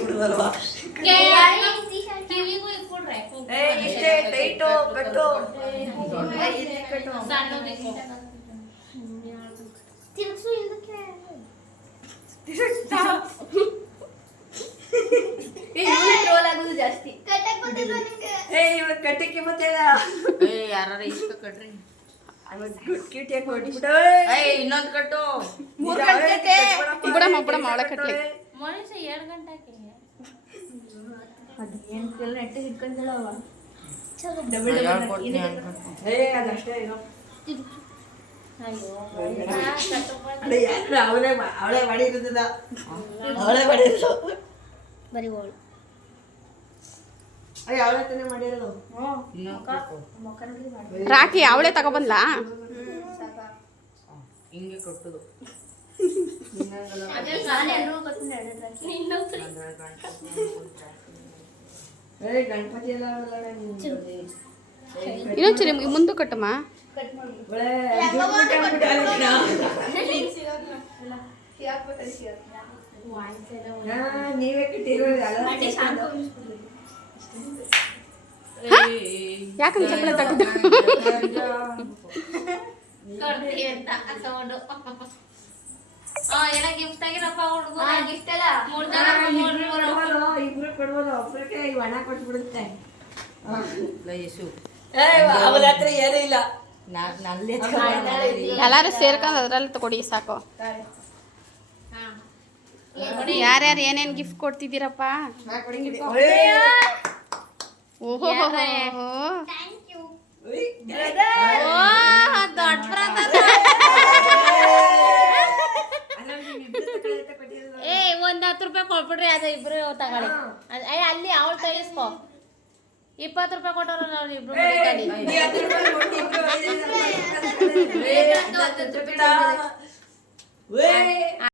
ಬಿಡುವಲ್ವಾ ಕಿವಿಗೂ ಇಟ್ಬಿಡ್ರೆ ಇಷ್ಟೇ ಟೈಟು ಕಟ್ಟು ತಿರ್ಗ್ಸು ಹಿಂದಕ್ಕೆ ಟ್ರೋಲ್ ಆಗೋದು ಜಾಸ್ತಿ ಕಟ್ಟಕ್ಕೆ ಮತ್ತೆ ಯಾರ ಇಷ್ಟ ಕಟ್ರಿ ಕ್ಯೂಟಿಯಾಗಿ ಹೊಡ್ಬಿಟ್ಟು ಇನ್ನೊಂದು ಕಟ್ಟು ಬಿಡಮ್ಮ ಅವಳ ಕಟ್ಲಿ ಮನುಷ್ಯ 2 ಗಂಟೆ ಅದು ಏನು ನೆಟ್ಟಿಗೆ ಇಟ್ಕೊಂಡಳವ ಅದಷ್ಟೇ ಇರೋ ಅವಳೇ ಮಾಡಿರೋದ ಅವಳೇ ಮಾಡಿರೋದು ಬರೀ ಓಳು ಅವಳೇ ತಾನೇ ಮಾಡಿರೋದು ರಾಖಿ ಅವಳೇ ತಗೊಬಂದ್ಲಾ ಹಿಂಗೆ ಕೊಟ್ಟದು ಗಣಪತಿ ಎಲ್ಲ ಇನ್ನೊಂಚು ನಿಮ್ಗೆ ಮುಂದೆ ಕಟ್ಟಮ್ಮ ನೀವೇ ಕಟ್ಟಿರೋದು ಯಾಕಂದ್ರೆ ಚಪ್ಪಳ ತಗ್ದು ಎಲ್ಲ ಗಿಫ್ಟ್ ಆಗಿರಪ್ಪ ಹುಡುಗ ಗಿಫ್ಟ್ ಎಲ್ಲ ಇಬ್ರು ಕೊಡ್ಬೋದು ಒಬ್ಬರಿಗೆ ಹಣ ಕೊಟ್ಬಿಡುತ್ತೆ ಅವಳ ಹತ್ರ ಏನೂ ಇಲ್ಲ ಎಲ್ಲಾರು ಸೇರ್ಕೊಂಡು ಅದ್ರಲ್ಲಿ ತಗೊಡಿ ಸಾಕು ಯಾರ್ಯಾರು ಏನೇನು ಗಿಫ್ಟ್ ಕೊಡ್ತಿದ್ದೀರಪ್ಪ ಓಹೋ ದೊಡ್ಡ ಏ 10 ರೂಪಾಯಿ ಕೊಟ್ಬಿಡ್ರಿ ಅದು ಇಬ್ರು ತಗೊಳ್ಳಿ ಅಲ್ಲಿ ಅವಳು ತೆಗಿಸ್ಕೊ 20 ರೂಪಾಯಿ ಕೊಟ್ಟವ್ರಲ್ಲ ಅವ್ರು ಇಬ್ರು